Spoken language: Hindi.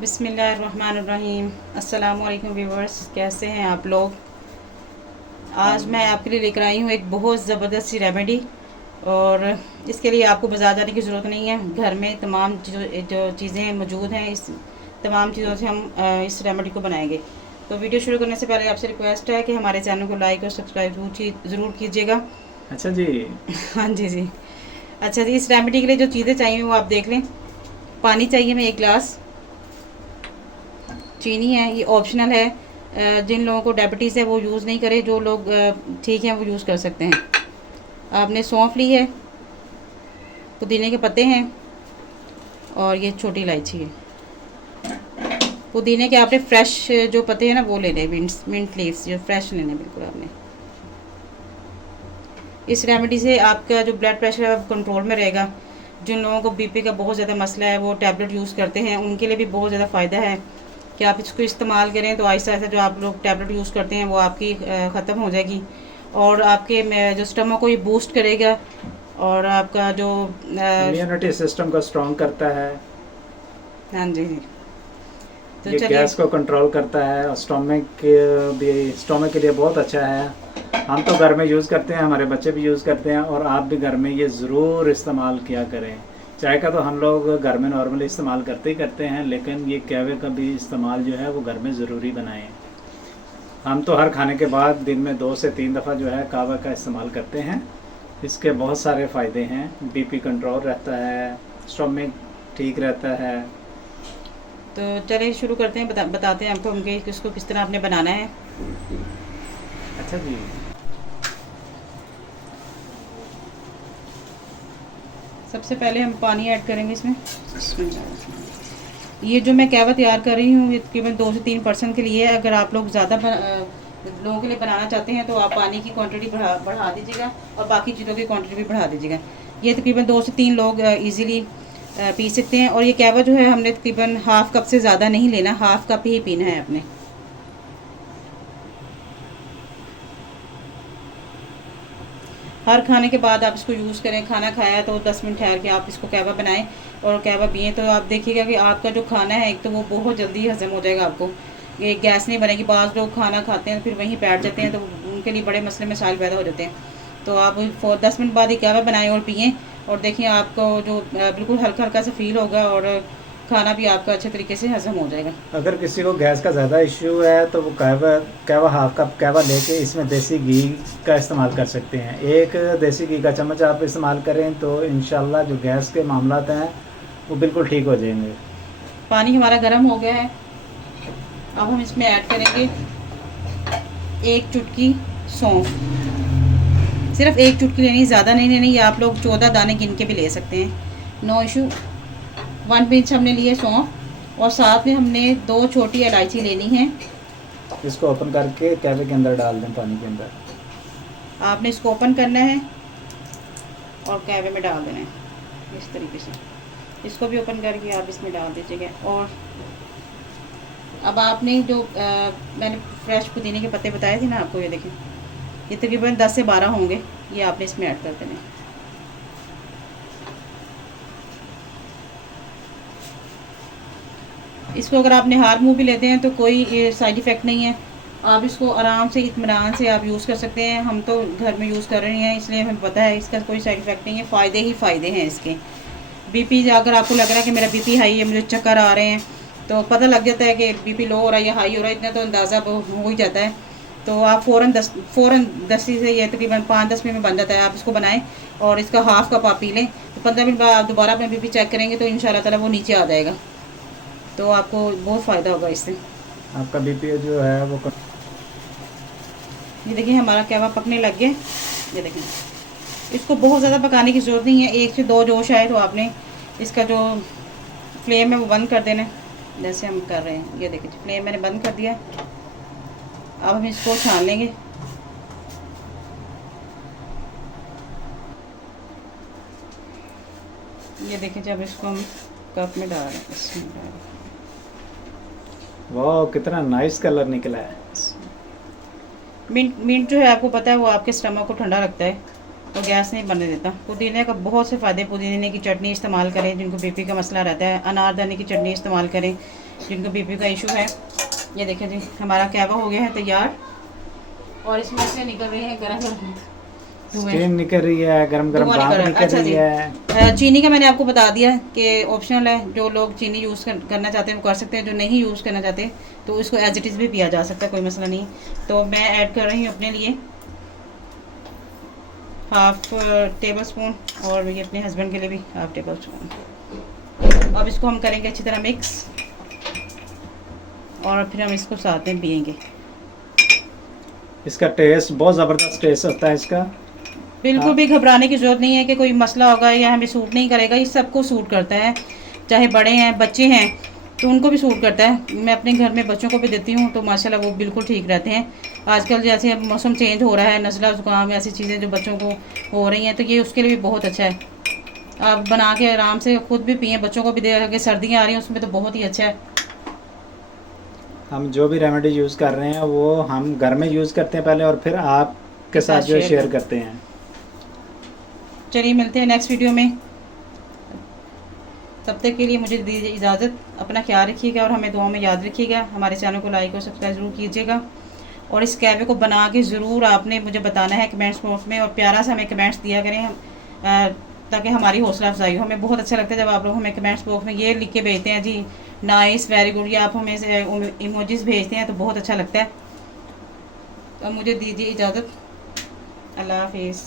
बिस्मिल्लाहिर्रहमानिर्रहीम। अस्सलाम वालेकुम व्यूवर्स, कैसे हैं आप लोग। आज मैं आपके लिए लेकर आई हूँ एक बहुत ज़बरदस्त सी रेमेडी। और इसके लिए आपको बाज़ार जाने की ज़रूरत नहीं है। घर में तमाम जो चीज़ें मौजूद हैं, इस तमाम चीज़ों से हम इस रेमेडी को बनाएंगे। तो वीडियो शुरू करने से पहले आपसे रिक्वेस्ट है कि हमारे चैनल को लाइक और सब्सक्राइब ज़रूर कीजिएगा। अच्छा जी। हाँ जी जी। अच्छा जी, इस रेमेडी के लिए जो चीज़ें चाहिए वो आप देख लें। पानी चाहिए हमें 1 गिलास। चीनी है, ये ऑप्शनल है। जिन लोगों को डायबिटीज़ है वो यूज़ नहीं करे, जो लोग ठीक हैं वो यूज़ कर सकते हैं। आपने सौंफ ली है, पुदीने के पत्ते हैं और ये छोटी इलायची है। पुदीने के आपने फ्रेश जो पत्ते हैं ना वो लेने, मिंट लीव्स जो फ्रेश लेने बिल्कुल आपने। इस रेमेडी से आपका जो ब्लड प्रेशर है कंट्रोल में रहेगा। जिन लोगों को बीपी का बहुत ज़्यादा मसला है, वो टैबलेट यूज़ करते हैं, उनके लिए भी बहुत ज़्यादा फ़ायदा है कि आप इसको इस्तेमाल करें। तो आहिस्ता आहिस्ता जो आप लोग टैबलेट यूज़ करते हैं वो आपकी ख़त्म हो जाएगी और आपके जो स्टमक को ये बूस्ट करेगा और आपका जो इम्यूनिटी सिस्टम को स्ट्रॉन्ग करता है। हाँ जी। तो ये गैस को कंट्रोल करता है और स्टोमक के लिए बहुत अच्छा है। हम तो घर में यूज़ करते हैं, हमारे बच्चे भी यूज़ करते हैं और आप भी घर में ये ज़रूर इस्तेमाल किया करें। चाय का तो हम लोग घर में नॉर्मली इस्तेमाल करते ही करते हैं, लेकिन ये कहवे का भी इस्तेमाल जो है वो घर में ज़रूरी बनाएं। हम तो हर खाने के बाद दिन में 2 से 3 दफ़ा जो है कहवा का इस्तेमाल करते हैं। इसके बहुत सारे फ़ायदे हैं। बीपी कंट्रोल रहता है, स्टोमक ठीक रहता है। तो चलिए शुरू करते हैं। बताते हैं आपको हम कि इसको किस तरह आपने बनाना है। अच्छा जी। सबसे पहले हम पानी ऐड करेंगे इसमें। ये जो मैं कहवा तैयार कर रही हूँ ये तकरीबन 2 से 3% के लिए है। अगर आप लोग ज़्यादा लोगों के लिए बनाना चाहते हैं तो आप पानी की क्वांटिटी बढ़ा दीजिएगा और बाकी चीज़ों की क्वांटिटी भी बढ़ा दीजिएगा। ये तकरीबन 2 से 3 लोग इजीली पी सकते हैं। और ये कहवा जो है हमने तकरीबन हाफ़ कप से ज़्यादा नहीं लेना, हाफ़ कप ही पीना है अपने। हर खाने के बाद आप इसको यूज़ करें। खाना खाया तो 10 मिनट ठहर के आप इसको कहवा बनाएं और कहवा पिएँ तो आप देखिएगा कि आपका जो खाना है एक तो वो बहुत जल्दी हज़म हो जाएगा। आपको ये गैस नहीं बनेगी। बाज़ लोग खाना खाते हैं फिर वहीं बैठ जाते हैं तो उनके लिए बड़े मसले मसाइल पैदा हो जाते हैं। तो आप 10 मिनट बाद ही कहवा बनाएं और पिएँ और देखिए आपको जो बिल्कुल हल्का हल्का सा फील होगा और खाना भी आपका अच्छे तरीके से हज़म हो जाएगा। अगर किसी को गैस का ज़्यादा इश्यू है तो वो कहवा हाफ कप कहवा लेके इसमें देसी घी का इस्तेमाल कर सकते हैं। एक देसी घी का चम्मच आप इस्तेमाल करें तो इंशाल्लाह जो गैस के मामलात हैं वो बिल्कुल ठीक हो जाएंगे। पानी हमारा गर्म हो गया है। अब हम इसमें ऐड करेंगे 1 चुटकी सौंफ। सिर्फ 1 चुटकी लेनी, ज़्यादा नहीं लेनी। या आप लोग 14 दाने गिन के भी ले सकते हैं, नो इशू। 1 पिंच हमने लिए सौंफ और साथ में हमने 2 छोटी इलायची लेनी है। इसको ओपन करके कहवे के अंदर डाल दें, पानी के अंदर। आपने इसको ओपन करना है और कहवे में डाल देना है इस तरीके से। इसको भी ओपन करके आप इसमें डाल दीजिएगा। और अब आपने जो मैंने फ्रेश पुदीने के पत्ते बताए थे ना आपको, ये देखें ये तकरीबन 10 से 12 होंगे, ये आपने इसमें ऐड कर देने। इसको अगर आप निहार मुँह भी लेते हैं तो कोई साइड इफ़ेक्ट नहीं है। आप इसको आराम से इत्मीनान से आप यूज़ कर सकते हैं। हम तो घर में यूज़ कर रहे हैं इसलिए हमें पता है इसका कोई साइड इफ़ेक्ट नहीं है। फ़ायदे ही फ़ायदे हैं इसके। बीपी अगर आपको लग रहा है कि मेरा बीपी हाई है, मुझे चक्कर आ रहे हैं, तो पता लग जाता है कि बीपी लो हो रहा है या हाई हो रहा है, इतना तो अंदाज़ा हो ही जाता है। तो आप फ़ौरन दस्ती से ये तकरीबन 5-10 मिनट में बन जाता है। आप इसको बनाएं और इसका हाफ़ कप आप पी लें तो 15 मिनट बाद आप दोबारा अपना बीपी चेक करेंगे तो इंशाल्लाह ताला वो नीचे आ जाएगा। तो आपको बहुत फ़ायदा होगा इससे। आपका बीपी जो है वो ये देखिए हमारा कहवा पकने लग गया। ये देखिए इसको बहुत ज़्यादा पकाने की ज़रूरत नहीं है। 1 से 2 जोश आए तो आपने इसका जो फ्लेम है वो बंद कर देना है, जैसे हम कर रहे हैं। ये देखिए फ्लेम मैंने बंद कर दिया। अब हम इसको छान लेंगे। ये देखिए जब इसको हम कप में डाल रहे हैं, इसमें डाल रहे हैं। वाह कितना नाइस कलर निकला है। मिंट जो है आपको पता है वो आपके स्टमक को ठंडा रखता है। तो गैस नहीं बनने देता। पुदीने का बहुत से फ़ायदे, पुदीने की चटनी इस्तेमाल करें जिनको बीपी का मसला रहता है, अनारदाने की चटनी इस्तेमाल करें जिनको बीपी का इशू है। ये देखें जी हमारा कहवा हो गया है तैयार और इसमें से निकल रहे हैं गरम गरम धुएं, स्टीम निकल रही है, गरम गरम धुआं भाप निकल रहा है। निकल अच्छा रही जी, है। चीनी का मैंने आपको बता दिया कि ऑप्शनल है, जो लोग चीनी यूज़ करना चाहते हैं वो कर सकते हैं, जो नहीं यूज़ करना चाहते तो उसको एज इट इज़ भी पिया जा सकता है, कोई मसला नहीं। तो मैं ऐड कर रही हूँ अपने लिए हाफ़ टेबल स्पून और ये अपने हस्बैंड के लिए भी हाफ़ टेबल स्पून। अब इसको हम करेंगे अच्छी तरह मिक्स और फिर हम इसको साथ में पियेंगे। इसका टेस्ट बहुत ज़बरदस्त टेस्ट होता है इसका। बिल्कुल भी घबराने की ज़रूरत नहीं है कि कोई मसला होगा या हमें सूट नहीं करेगा, ये सबको सूट करता है, चाहे बड़े हैं बच्चे हैं तो उनको भी सूट करता है। मैं अपने घर में बच्चों को भी देती हूँ तो माशाल्लाह वो बिल्कुल ठीक रहते हैं। आजकल जैसे मौसम चेंज हो रहा है, नज़ला ज़ुकाम ऐसी चीज़ें जो बच्चों को हो रही हैं तो ये उसके लिए भी बहुत अच्छा है। आप बना के आराम से खुद भी पिए, बच्चों को भी दे, अगर सर्दियाँ आ रही हैं उसमें तो बहुत ही अच्छा है। हम जो भी रेमेडी यूज़ कर रहे हैं वो हम घर में यूज़ करते हैं पहले और फिर आपके साथ जो शेयर करते हैं। चलिए मिलते हैं नेक्स्ट वीडियो में, तब तक के लिए मुझे दीजिए इजाज़त। अपना ख्याल रखिएगा और हमें दुआ में याद रखिएगा। हमारे चैनल को लाइक और सब्सक्राइब ज़रूर कीजिएगा और इस कहवे को बना के ज़रूर आपने मुझे बताना है कमेंट्स बॉक्स में, और प्यारा सा हमें कमेंट्स दिया करें ताकि हमारी हौसला अफजाई हो। हमें बहुत अच्छा लगता है जब आप लोग हमें कमेंट्स बॉक्स में ये लिख के भेजते हैं जी नाइस, वेरी गुड, या आप हमें इमोजीज भेजते हैं तो बहुत अच्छा लगता है। तो मुझे दीजिए इजाज़त, अल्लाह हाफिज़।